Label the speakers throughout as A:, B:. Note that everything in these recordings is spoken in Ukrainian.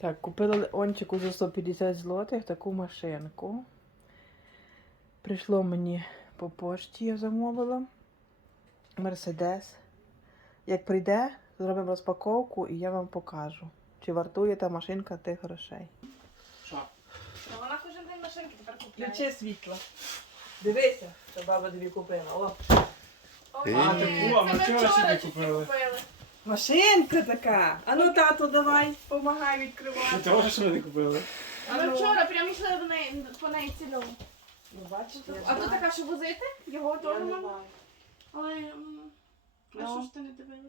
A: Так, купила Леончику за 150 злотих таку машинку. Прийшло мені по пошті, я замовила. Мерседес. Як прийде, зробимо розпаковку і я вам покажу, чи вартує та машинка тих грошей.
B: Що?
C: Ну, вона кожен день машинки тепер купляє.
A: Включи світло. Дивися, що баба тобі купила. О.
C: Ой,
B: А,
C: це
B: таку, а ми
C: ми
B: вчора
C: вчора
B: собі
C: тільки
B: купили.
A: Машинка така. А ну, тату, давай, помагай
B: Ти
A: відкривати.
B: того, що ми не купили?
C: А ми вчора прямо йшли до неї, по неї цільово.
A: Ну, бачите, я
C: А тут
A: знаю.
C: така, що возити? Його
A: Я
C: теж
A: не
C: можна?
A: знаю.
C: Але, а
A: Ну.
C: що ж ти не дивила?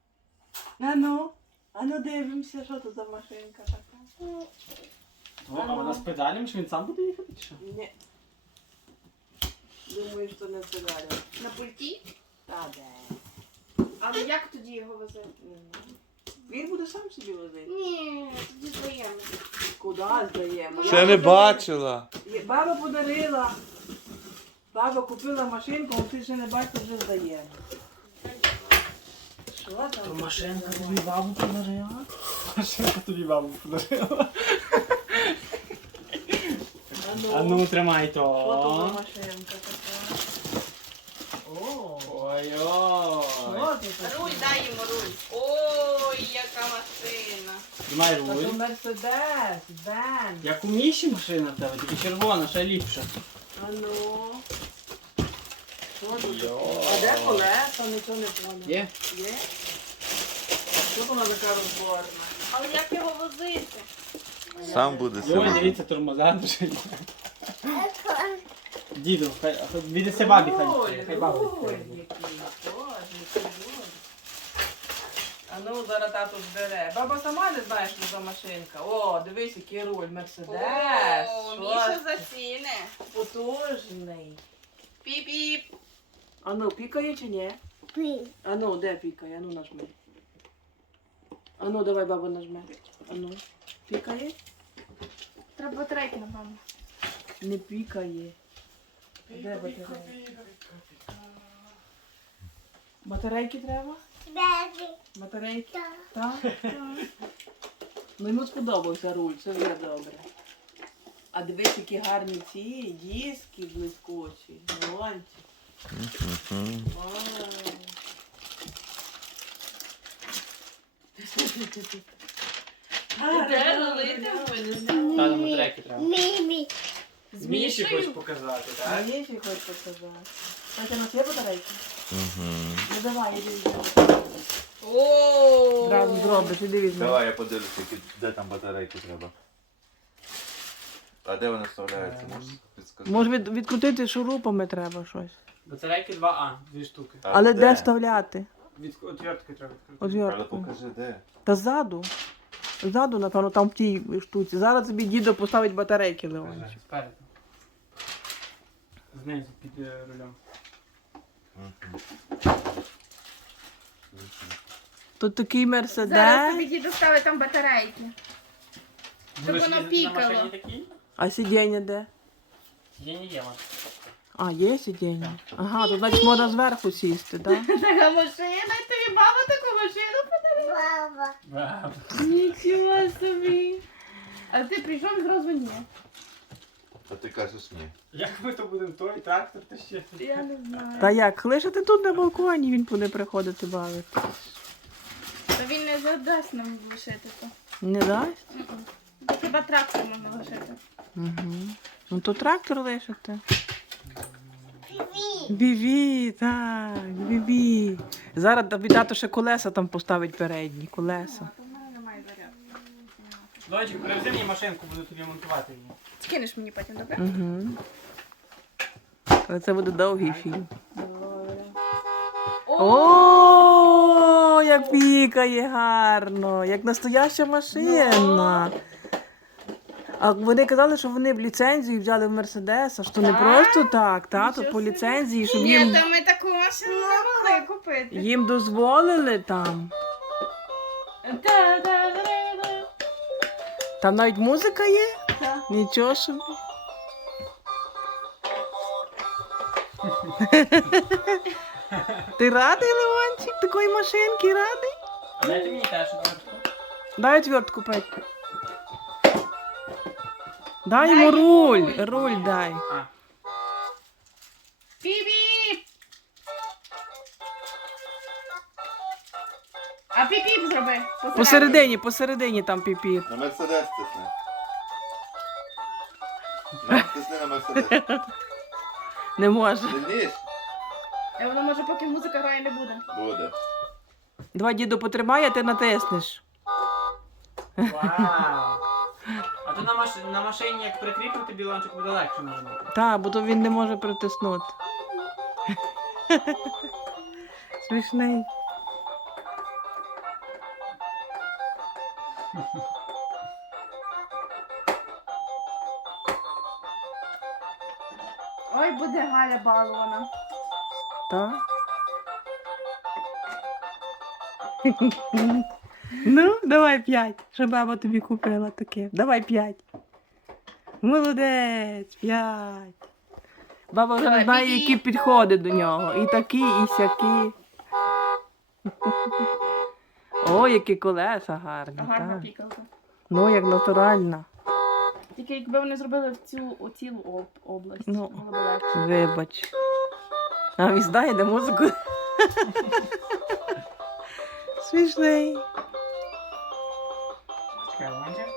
A: А ну дивимося, що це за машинка така.
B: О, а вона з педалями, що він сам буде їхати чи що?
A: Ні. Думаю, що не педалі.
C: На пульті?
A: Та де.
C: Але як тоді його возити?
A: Він буде сам собі возити.
C: Ні, тоді здаємо.
A: Куди здаємо?
D: Ще не бачила.
A: Баба подарила. Баба купила машинку, а ти ще не бачиш, вже здаємо. Що там?
B: машинка тобі бабу подарила? Машинка тобі бабу подарила. А ну, тримай
A: Що то за
B: то.
A: машинка така? О,
B: Ой-ой.
A: що це таке?
C: Руль, дай йому руль. Ой, яка машина.
B: Тримай
A: Та то
B: руль.
A: Мерседес, Бен.
B: Як у Міші машина в тебе, тільки червона, ще ліпша.
A: А ну. Що тут?
B: Йо.
A: А де колеса? Нічого не поняла.
B: Є?
A: Є? Що вона така розборна?
C: Але як його возити?
D: Сам буде
B: Ой,
D: сам.
B: дивіться, тормоза дуже. Діду, відеться бабі, хай бабі.
A: Ой, який, боже, який боже. А ну, зараз тато збере. Баба сама не знає, що це за машинка. О, дивись, який руль, Мерседес.
C: О,
A: Що
C: Міша
A: це?
C: заціни.
A: Потужний.
C: Піп-піп.
A: А ну, пікає чи ні? А ну, де пікає? А ну, нажми. А ну, давай, баба, нажме. А ну, пікає?
C: Треба батарейки, напевно.
A: Не пікає. Де батарейки? Батарейки треба? Батарейки? Так? Ну йому сподобався руль, це вже добре. А дивись, які гарні ці диски блискучі. Лончик.
C: Де налити будеш?
B: Та нам батарейки треба.
C: З
B: Міші
C: Мішею?
B: хочеш показати,
A: А
B: так?
A: є ще хоч показати. Хоча у нас є батарейки? Ну давай, іди.
C: О!
A: Зразу зробиш, іди візьми.
D: Давай я подивлюся, де там батарейки треба. А де вони вставляються? Можеш підсказати?
A: Може відкрутити шурупами треба щось.
B: Батарейки 2А, 2 штуки.
D: А
A: Але де вставляти?
B: Отвертки треба відкрити.
D: Але
A: Одвертку.
D: покажи де.
A: Та ззаду. Ззаду, напевно, там в тій штуці. Зараз тобі дідо поставить батарейки, Леончик.
B: Покажи, спереду. Знизу під рулем.
A: Тут такий
C: Зараз
A: Мерседес,
C: тобі діду ставить там батарейки.
B: Будеш
C: воно
B: їздити на
C: пікало.
B: машині такій?
A: а сидіння де?
B: Сидіння є, Маш.
A: А, є сидіння? Ага, то значить можна зверху сісти, так?
C: Така машина, тобі баба таку машину подарила?
B: Браво.
C: Нічого собі. А ти прийшов і зразу ні.
D: А ти кажеш ні.
B: Як ми то будемо той трактор та ще?
C: Я не знаю.
A: Та як, лишити тут на балконі, він буде приходити бавити.
C: Та він не задасть нам лишити то.
A: Не дасть?
C: Хіба трактор можна лишити.
A: Угу. Ну то трактор лишити. Біві, так, біві. Зараз тобі тато ще колеса там поставить передні, колеса.
C: А то в мене немає зарядки.
B: Дочик, привези мені машинку, буду тобі монтувати її.
C: Скинеш мені потім, добре?
A: Угу. Але це буде довгий фільм. О, як пікає гарно, як настояща машина. А вони казали, що вони в ліцензію взяли в Мерседес, а що не
C: Так?
A: просто так, та,
C: Нічого
A: тут по
C: собі.
A: ліцензії, щоб
C: Ні,
A: їм,
C: то ми таку машину не могли купити.
A: їм дозволили там.
C: Та-да-да-да.
A: Там навіть музика є?
C: Так.
A: Нічого собі. Ти радий, Леончик, такої машинки радий?
B: А дайте мені теж отвертку.
A: Дай отвертку, Петь. Дай
C: Дай
A: йому
C: йому
A: руль,
C: руль.
A: руль дай.
B: А,
C: Піп-піп! А піп-піп зроби.
A: Посередині там піпі.
D: На Мерседес тисни. На, тисни на Мерседес.
A: Не може.
D: Сильніш?
C: Воно може поки музика грає не буде.
D: Буде.
A: Давай, діду, потримай, а ти натиснеш.
B: вау. А то на машині як прикріпити білончик буде легше нажимати.
A: Так, бо то він не може притиснути. Смішний.
C: Ой, буде Галя балована.
A: Так. Ну, давай 5, що баба тобі купила таке. Давай 5. Молодець, 5. Баба вже не
C: Давай,
A: знає,
C: бі-бі.
A: які підходи до нього. І такі, і сякі. О, які колеса гарні.
C: Гарна
A: Так.
C: пікалка.
A: Ну, як натуральна.
C: Тільки якби вони зробили в цілу область,
A: Ну.
C: було б легше.
A: Вибач. А він знає, де музику. Смішний.
B: Чекай, Лончик.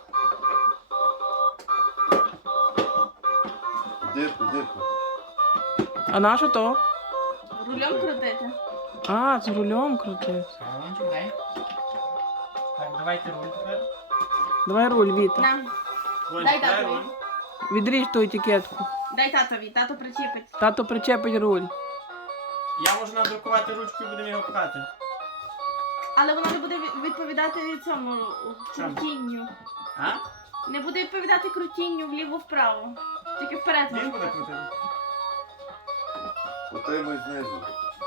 D: Дирку.
A: А на що то?
C: Рулем крутити.
A: А, з рулем крутить.
B: Чекай, Лончик, дай. Так, давайте руль тепер.
A: Давай руль, Віта.
C: На,
B: Лончик, дай
C: татові.
B: руль.
A: Відріж ту етикетку.
C: дай татові, тато причепить.
A: Тато причепить руль.
B: Я можу надрукувати ручку і будемо його пхати.
C: Але воно не буде відповідати цьому
B: Чому?
C: крутінню.
B: А?
C: Не буде відповідати крутінню вліво-вправо. Тільки вперед
B: Він
C: може
B: буде
C: крутити.
B: крутити.
D: Утримуй знизу.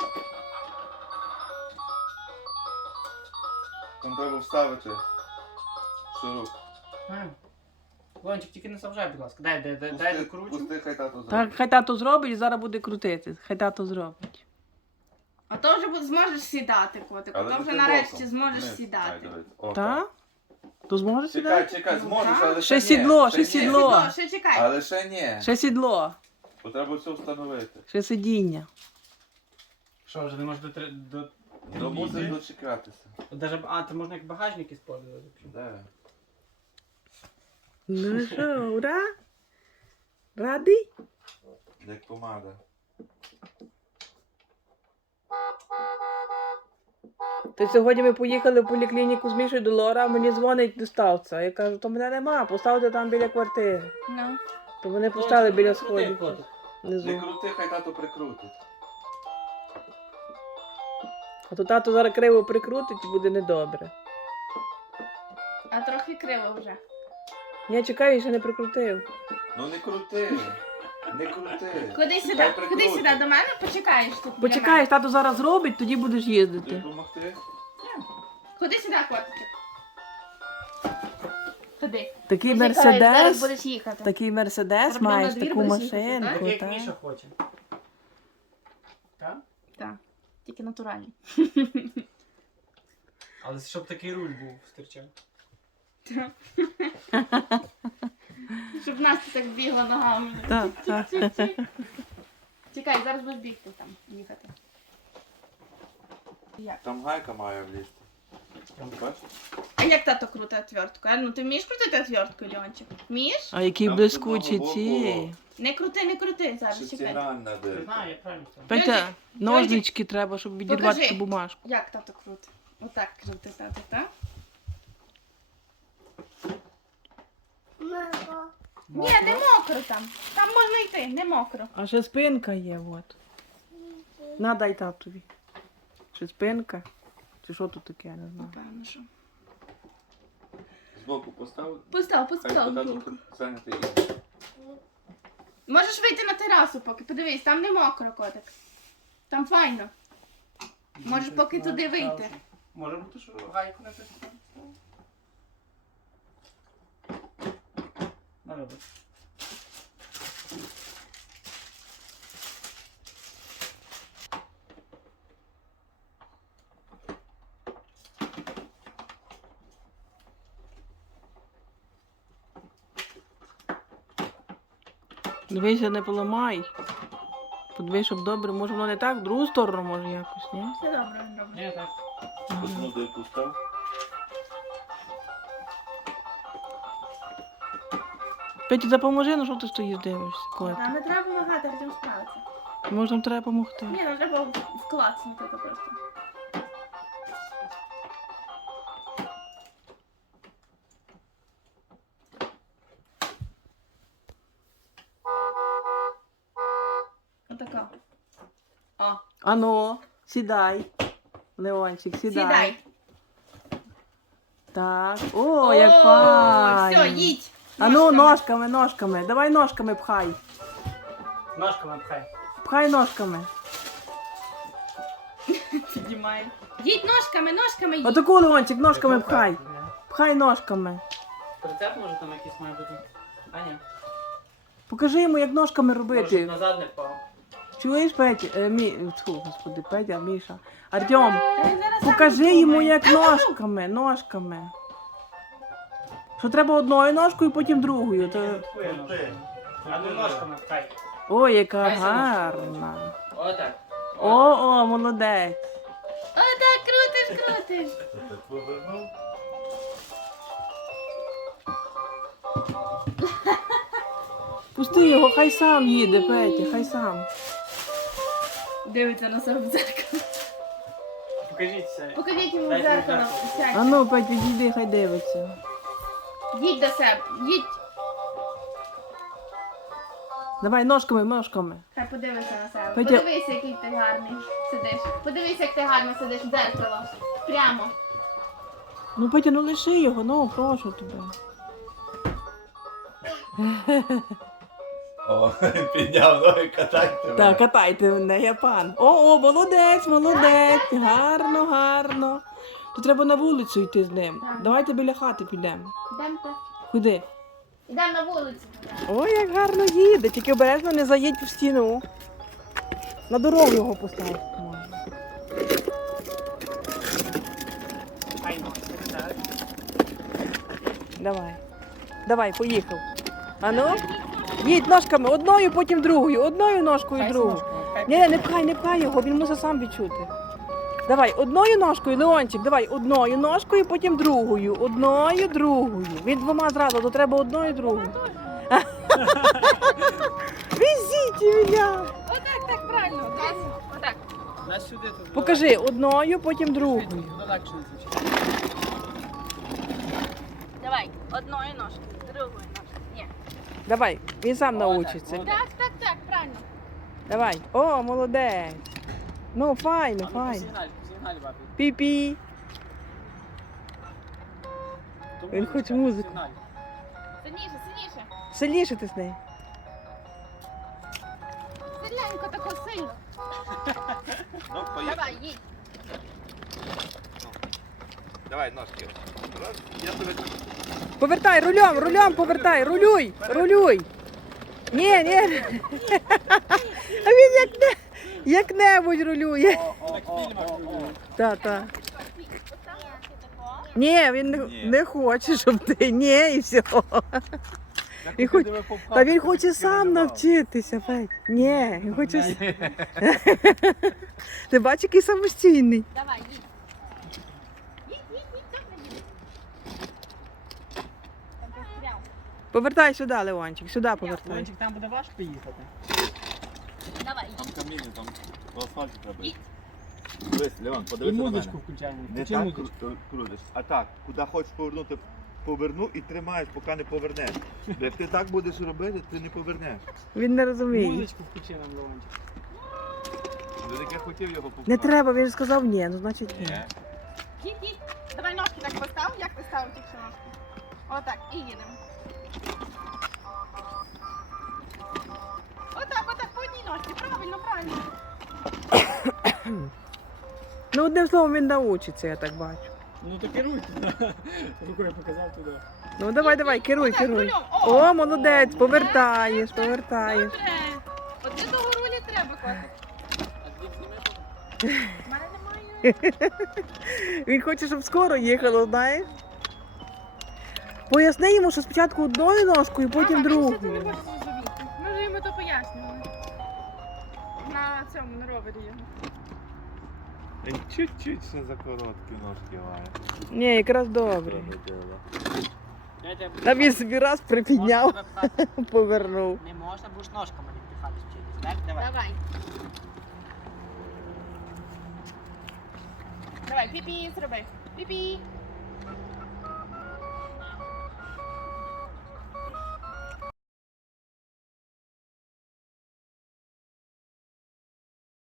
D: Там треба вставити шуруп.
B: Лончик, тільки не завжай, будь ласка. Дай докручу.
D: Пусти, хай тато
A: Так,
D: зробить.
A: хай тато зробить і зараз буде крутити. Хай тато зробить.
C: А то вже зможеш сідати, котику.
D: Але
C: То
D: не
C: вже
D: ти
C: нарешті
D: боком.
C: зможеш
D: Вниз. Ай,
C: сідати.
D: дивись. О,
A: Так? То зможеш
D: Чекай,
A: сідати?
D: чекай, зможеш,
C: так.
D: але
A: Ще
D: ще ні.
A: сідло, ще
D: ні.
A: сідло.
C: Ще чекай.
D: Але ще ні.
A: Ще сідло,
D: Бо треба все встановити.
A: ще сидіння.
B: Що, вже не можеш до...
D: Ну мусиш дочекатися.
B: Даже, ти можна як багажник использовать.
D: Де?
A: Ну що, ура? Радий?
D: Як помада.
A: То сьогодні ми поїхали в поліклініку з Мішою до Лора, а мені дзвонить доставця. Я кажу, то мене нема, поставте там біля квартири.
C: Ну.
A: То вони поставили біля
B: Крутий
A: сходів.
B: котик.
D: Не
A: Внизу.
D: крути, хай тато прикрутить.
A: А то тато зараз криво прикрутить і буде недобре.
C: А трохи криво вже.
A: Я чекаю, він ще не прикрутив.
D: Ну не крути. Не крути.
C: Куди сюди?
D: Хай
C: Куди
D: прикрутить.
C: сюди? До мене почекаєш тут. біля
A: Почекаєш, тато зараз зробить, тоді будеш
D: Тобі
A: їздити.
D: допомогти?
C: мене. Куди сюди, котик? Куди?
A: Такий
C: Почекаєш, зараз
A: мерседес,
C: будеш їхати.
A: такий мерседес,
C: Треба на
A: маєш
C: двір
A: таку
C: будеш їхати,
A: машинку.
B: Так як
A: так?
B: Міша хоче. Так?
C: Так. Тільки натуральні.
B: Але щоб такий руль був стирчав.
C: Щоб Настя так бігла ногами.
A: Так, так.
C: Чекай, зараз будеш бігти там, їхати.
D: Там гайка має влізти. Бачиш?
C: А як тато круте отвертку? А ну ти вмієш крутити отвертку, Льончик? Вмієш?
A: А які
D: Там
A: блискучі
D: з одного
A: ці.
D: боку
C: Не крути зараз, чекай.
D: Шестигранна
B: Я
D: дирка.
B: знаю, я правильно сказав.
A: Петя, ножнички треба, щоб відірвати
C: Покажи.
A: ту бумажку.
C: Як тато крути? Отак крути тато, так? Ні, не мокро там. Там можна йти, не мокро.
A: А ще спинка є, от. Надай татові. Чи спинка? Чи що тут таке, я не знаю.
C: Напевно, що.
D: Збоку поставив.
C: Постав,
D: Хай
C: постав.
D: тато зайнятий.
C: Можеш вийти на терасу поки, подивись, там не мокро, котик. Там файно. Можеш поки туди вийти.
B: Може бути, що гайку не поставити. Ну, добре.
A: Дивися, не поламай. Подивись, щоб добре. Може воно не так, в другу сторону може якось, ні?
C: Все добре, добре.
B: Ні, так.
D: Одну дирку став.
A: Петя, допоможи, ну що ти стоїш, дивишся, кот?
C: Нам не треба допомагати, Артем справиться.
A: Може нам треба допомогти?
C: Ні, нам треба вклацнути це просто. Отака. О,
A: Ано, сідай. Леончик, сідай.
C: сідай.
A: Так. О, як файно.
C: Все, їдь.
A: Ану, ножками, ножками. Давай ножками пхай.
B: Ножками пхай.
A: Пхай ножками.
C: Піднімай. Їдь ножками, ножками їдь.
A: Отаку, Леончик, ножками пхай. Пхай ножками.
B: Прицеп може там якийсь має бути? А ні.
A: Покажи йому, як ножками
B: Може
A: робити.
B: назад не впав.
A: Чуєш, Петя? Господи, Петя, Міша. Артем,
C: Та він зараз сам
A: покажи йому,
C: відкопає.
A: як ножками, ножками. Що треба одною ножкою, потім другою. То...
B: А ну ножками пхай.
A: Ой, яка
B: Пхай за ножку.
A: гарна.
B: Отак.
A: О, молодець.
C: О, так, крутиш, крутиш.
D: Так повернув.
A: Пусти його, хай сам їде, Петя, хай сам.
C: Дивиться на себе в дзеркало.
B: Покажіться.
C: Покажіть йому в
B: Дайте
C: дзеркало.
B: дзеркало.
C: Сядь.
A: А ну, Петя, підійди, хай дивиться.
C: Їдь до себе, їдь.
A: Давай ножками, ножками.
C: Хай подивися на себе.
A: Петя-
C: Подивися, який ти гарний сидиш. Подивися, як ти гарно сидиш в дзеркало. Прямо.
A: Ну, Петя, ну лиши його, ну, прошу тебе.
D: О, підняв ноги, катайте.
A: Так, катайте мене, я пан. О, молодець, молодець. Гарно, гарно. То треба на вулицю йти з ним.
C: Так.
A: Давайте біля хати підемо.
C: Йдемте.
A: Куди?
C: Йдемо на вулицю.
A: Ой, як гарно їде, тільки обережно не заїдь в стіну. На дорогу його поставити можна.
B: Пхай ножками, так.
A: Давай. Давай, поїхав. Ану, їдь ножками, одною, потім другою, одною ножкою,
B: Пхай з
A: другою.
B: ножками, пхай.
A: Ні, не пхай його, він мусить сам відчути. Давай, одною ножкою, Леончик, давай, одною ножкою, потім другою, одною, другою. Він двома зразу, то треба одною, другою. Везіть мене.
C: Отак, так, правильно. Отак.
B: Нас сюди тут.
A: Покажи, одною, потім другою.
B: Воно легше не звучить.
C: Давай, одною ножкою, другою ножкою. Ні.
A: Давай, він сам
B: Отак,
A: научиться.
B: отак.
C: Так, правильно.
A: Давай. О, молодець. Ну, файно,
B: А ну,
A: файно.
B: посигналь, бабі.
A: Пі-пі.
B: То
A: Він
B: музичка,
A: хоче музику.
B: посигналь.
C: Сильніше, сильніше.
A: Сильніше ти з нею.
C: Сильненько, тако сильно.
D: Ну, поїхали.
C: Давай, їдь.
D: Давай, ножки. Раз, я тебе...
A: Повертай, рулем повертай, рулюй, рулюй. Ні. А він як-небудь рулює.
B: Так в фільмах люблю.
A: Та. Ні, він не хоче, щоб ти. Ні, і все. Він хоч... Та він хоче сам навчитися, Петь. Ні, він хоче. Ти бачиш, який самостійний.
C: Давай, їдь. Їдь, так не їдь. Там застряв.
A: Повертай сюди, Леончик, сюди повертай.
B: Леончик, там буде важко їхати.
C: Давай,
D: Там
C: їдь.
D: каміни, там по асфальту треба.
C: Їдь.
D: Дивись, Леон,
B: І
D: подивися на мене.
B: музичку включаємо.
D: Не
B: Включи
D: так
B: музичку.
D: крутиш, а так, куди хочеш повернути, поверну і тримаєш, поки не повернеш. Бо як ти так будеш робити, ти не повернеш.
A: Він не розуміє.
B: Музичку включи нам, Леончик.
D: Він як я хотів його попхати.
A: Не треба, він ж сказав ні, ну значить ні.
D: Ні.
C: Їдь. Давай ножки так постав, як ти ставив тільки що ножки. Отак, і їдемо. Отак, по одній ножці. Правильно.
A: Ну, одним словом, він научиться, я так бачу.
B: Ну то керуй. Рукою показав туди.
A: Ну, давай, керуй,
C: Отак,
A: керуй.
C: рулем.
A: О, молодець, повертаєш.
C: Добре. От для того рулі треба, котик.
B: А ти зніми.
C: У мене немає.
A: Він хоче, щоб скоро їхало, знаєш? Поясни йому, що спочатку одною ножкою, потім
C: Ага, він ще це не
A: другою.
C: хоче зрозуміти. Може йому на ровері його.
D: Він чуть-чуть ще за короткі ножки має.
A: Ні, якраз добре.
B: Дядя,
A: Там він собі раз припідняв,
B: можна тебе пхати?
A: повернув.
B: Не можна, будеш ножками відпихати вчитись. Так, давай.
C: Давай. Давай, піпі зроби. Піпі.